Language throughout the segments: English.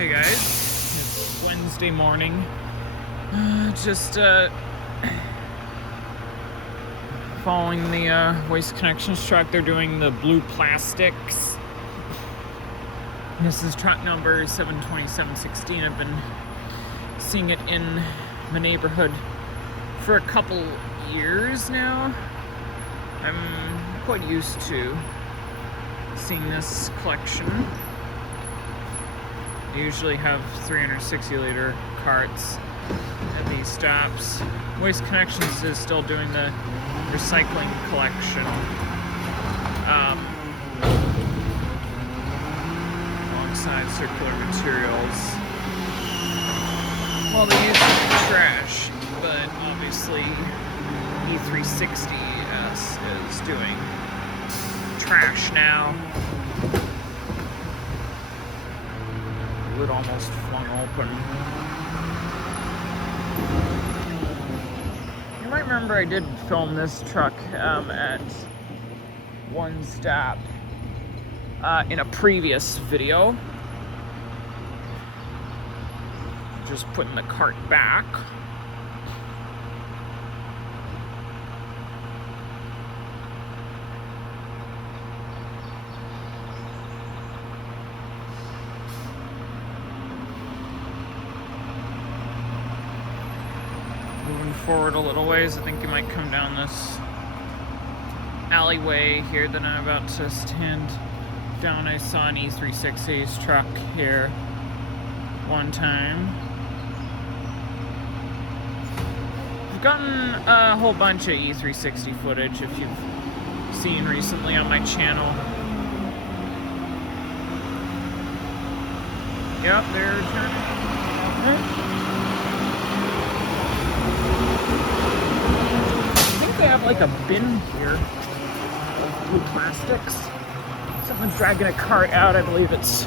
Hey guys, it's Wednesday morning. Just following the Waste Connections truck. They're doing the blue plastics. This is truck number 72716. I've been seeing it in my neighborhood for a couple years now. I'm quite used to seeing this collection. They usually have 360 liter carts at these stops. Waste Connections is still doing the recycling collection. Alongside Circular Materials. Well, they use trash, but obviously E360S is doing trash now. Lid almost flung open. You might remember I did film this truck at one stop in a previous video. Just putting the cart back. Moving forward a little ways, I think you might come down this alleyway here that I'm about to stand down. I saw an E360's truck here one time. I've gotten a whole bunch of E360 footage if you've seen recently on my channel. Yep, they're turning. They have like a bin here of blue plastics. Someone's dragging a cart out. I believe it's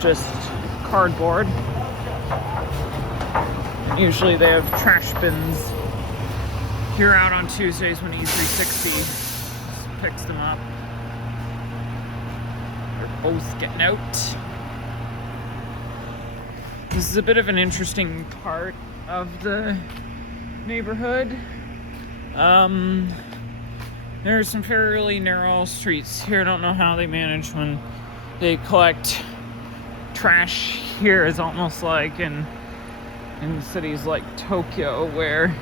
just cardboard. And usually they have trash bins here out on Tuesdays when E360 picks them up. They're both getting out. This is a bit of an interesting part of the neighborhood. There are some fairly narrow streets here. I don't know how they manage when they collect trash here. It's almost like in cities like Tokyo, where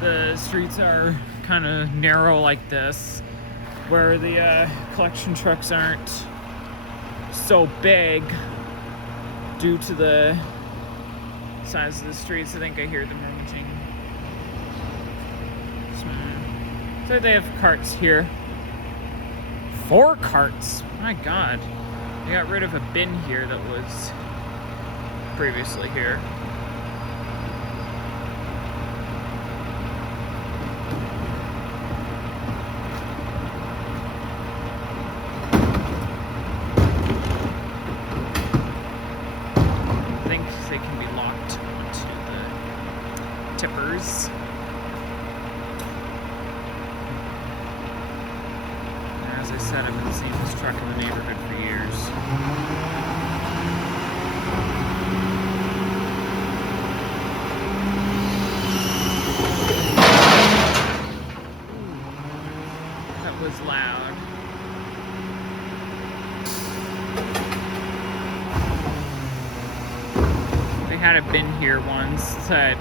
the streets are kind of narrow like this, where the collection trucks aren't so big due to the size of the streets. I think I hear them rummaging. So they have carts here. 4 carts. My God. They got rid of a bin here that was previously here. I think they can be locked onto the tippers. As I said, I've been seeing this truck in the neighborhood for years. That was loud. They had a bin here once that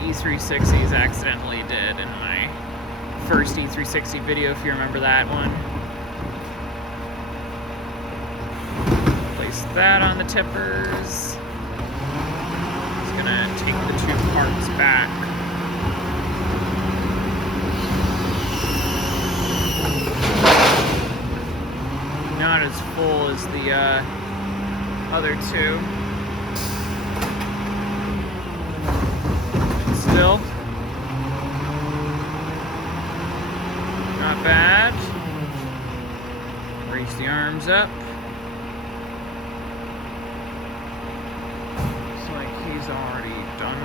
E360s accidentally did in my first E360 video, if you remember that one. Place that on the tippers. It's gonna take the 2 parts back. Not as full as the other 2. But still. Not bad. Raise the arms up. Looks like he's already done.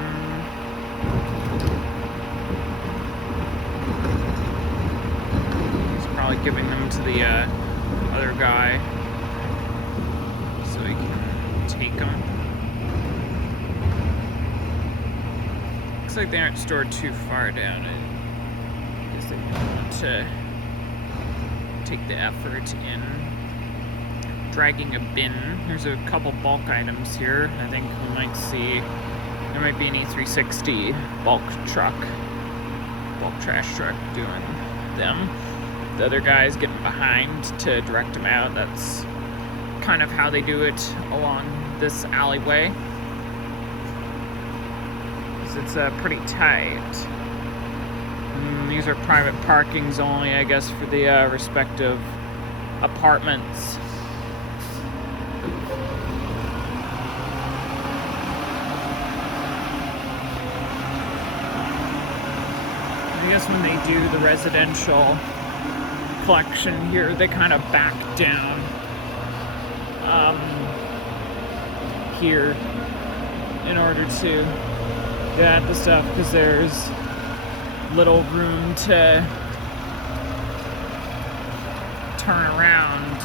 He's probably giving them to the other guy so he can take Looks like they aren't stored too far down. I guess they don't want to take the effort in dragging a bin. There's a couple bulk items here. I think we might see, there might be an E360 bulk trash truck doing them. The other guy's getting behind to direct them out. That's kind of how they do it along this alleyway. It's pretty tight. These are private parkings only, I guess, for the respective apartments. I guess when they do the residential collection here, they kind of back down here in order to get the stuff, because there's little room to turn around,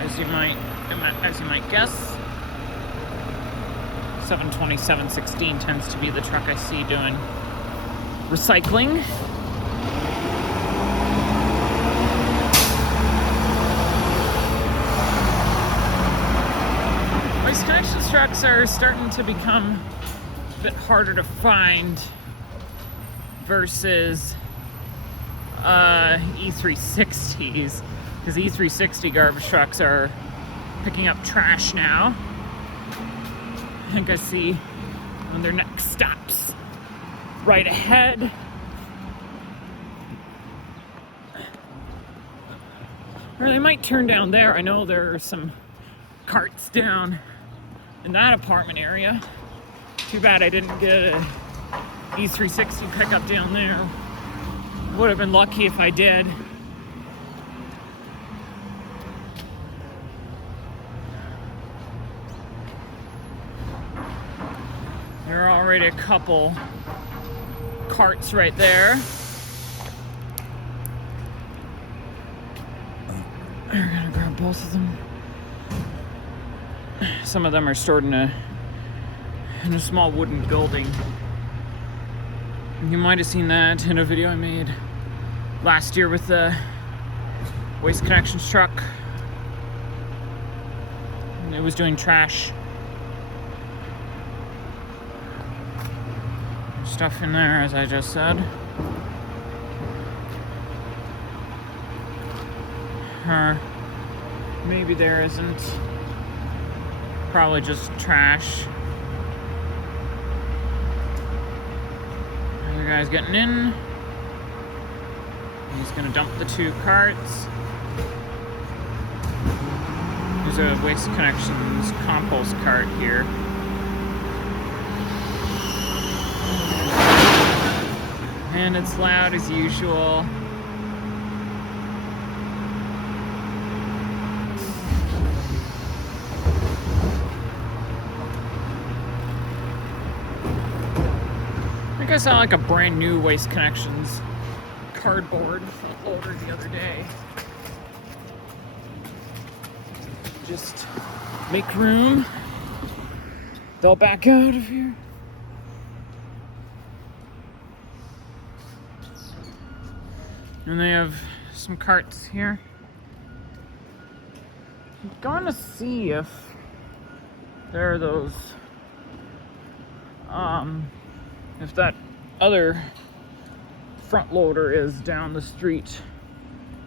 as you might guess. 72716 tends to be the truck I see doing recycling. Waste Connections trucks are starting to become a bit harder to find versus E360s, because E360 garbage trucks are picking up trash now. I think I see on their next stops right ahead. Or they might turn down there. I know there are some carts down in that apartment area. Too bad I didn't get a E360 pickup down there. Would have been lucky if I did. There are already a couple carts right there. I'm gonna grab both of them. Some of them are stored in a small wooden building. You might have seen that in a video I made last year with the Waste Connections truck. It was doing trash stuff in there, as I just said. Or maybe there isn't. Probably just trash. The guy's getting in. He's gonna dump the two carts. There's a Waste Connections compost cart here. And it's loud as usual. I think I saw like a brand new Waste Connections cardboard loader the other day. Just make room. They'll back out of here. And they have some carts here. I'm going to see if there are those, if that other front loader is down the street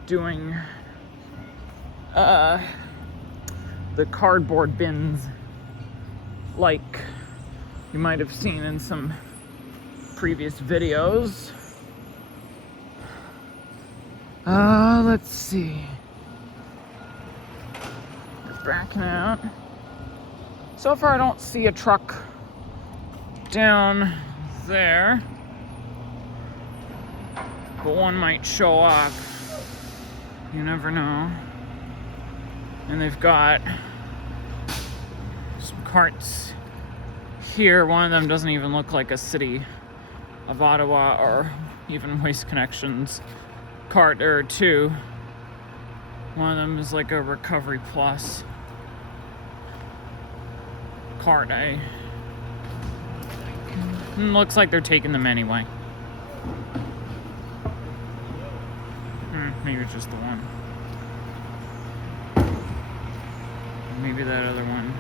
doing the cardboard bins like you might have seen in some previous videos. Let's see. Backing out. So far I don't see a truck down there, but one might show up. You never know. And they've got some carts here. One of them doesn't even look like a City of Ottawa or even Waste Connections cart or two. One of them is like a Recovery Plus cart, I think. Looks like they're taking them anyway. Maybe it's just the one. Maybe that other one.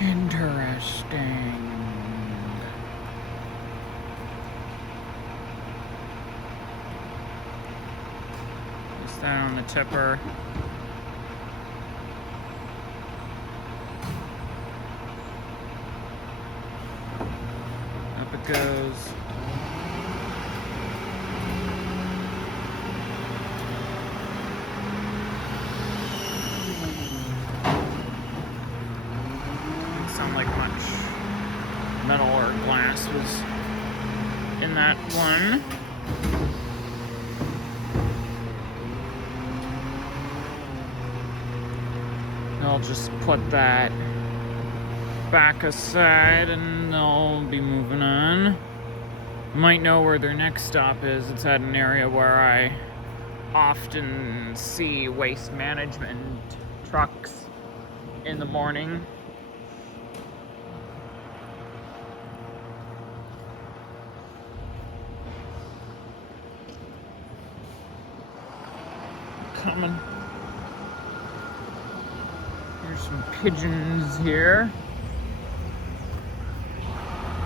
Interesting. Is that on the tipper? Up it goes. Sound like much metal or glass was in that one. I'll just put that back aside and they'll be moving on. Might know where their next stop is. It's at an area where I often see waste management trucks in the morning. Coming. There's some pigeons here.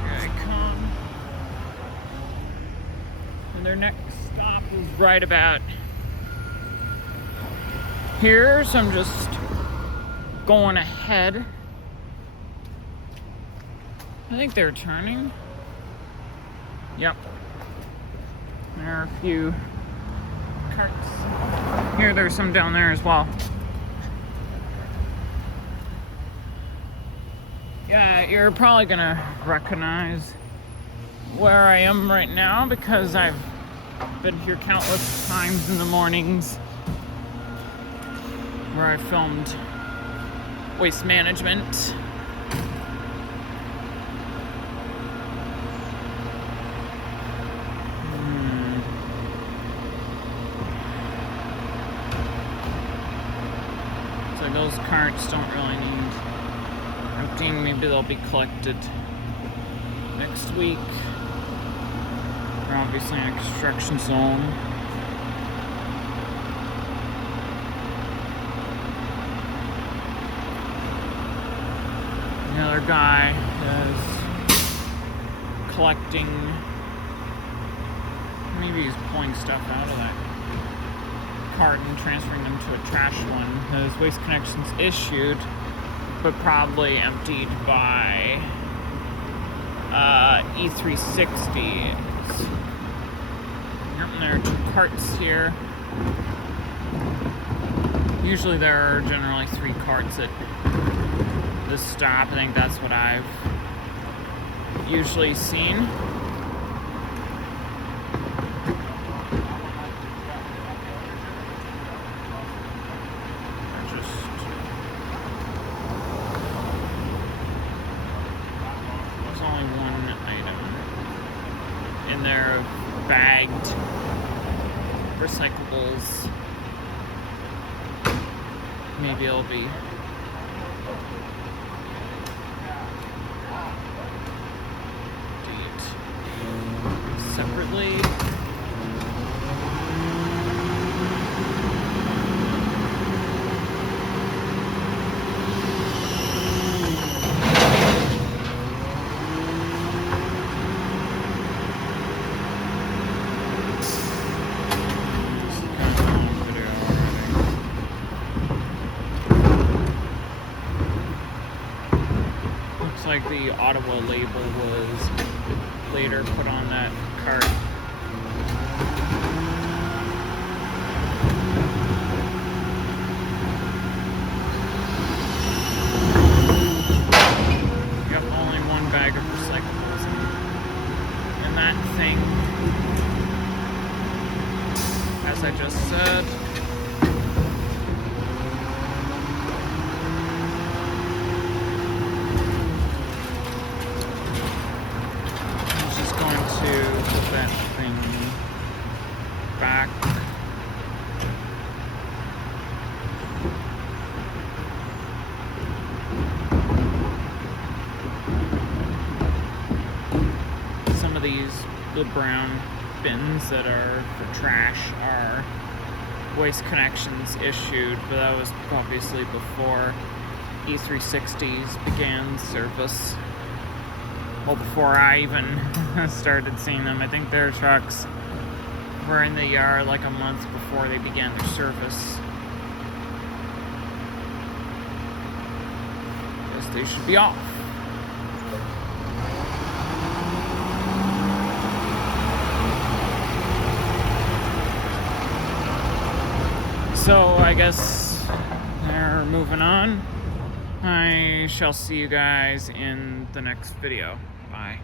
Here they come. And their next stop is right about here, so I'm just going ahead. I think they're turning. Yep. There are a few carts. Here, there's some down there as well. Yeah, you're probably gonna recognize where I am right now because I've been here countless times in the mornings where I filmed waste management. So those carts don't really need emptying. Maybe they'll be collected next week. We're obviously in a construction zone. Another guy is collecting. Maybe he's pulling stuff out of that cart and transferring them to a trash one. His Waste Connections issued, but probably emptied by E360s. Yep, there are 2 carts here. Usually there are generally 3 carts at this stop. I think that's what I've usually seen. There's only one item in there of bagged recyclables. Maybe it'll be separately. Looks like the Ottawa label was later put on that cart. Yep, only one bag of recyclables in that thing. As I just said. I'm just going to put that the brown bins that are for trash are Waste Connections issued, but that was obviously before E360s began service. Well, before I even started seeing them. I think their trucks were in the yard like a month before they began their service. Guess they should be off. So I guess they're moving on. I shall see you guys in the next video. Bye.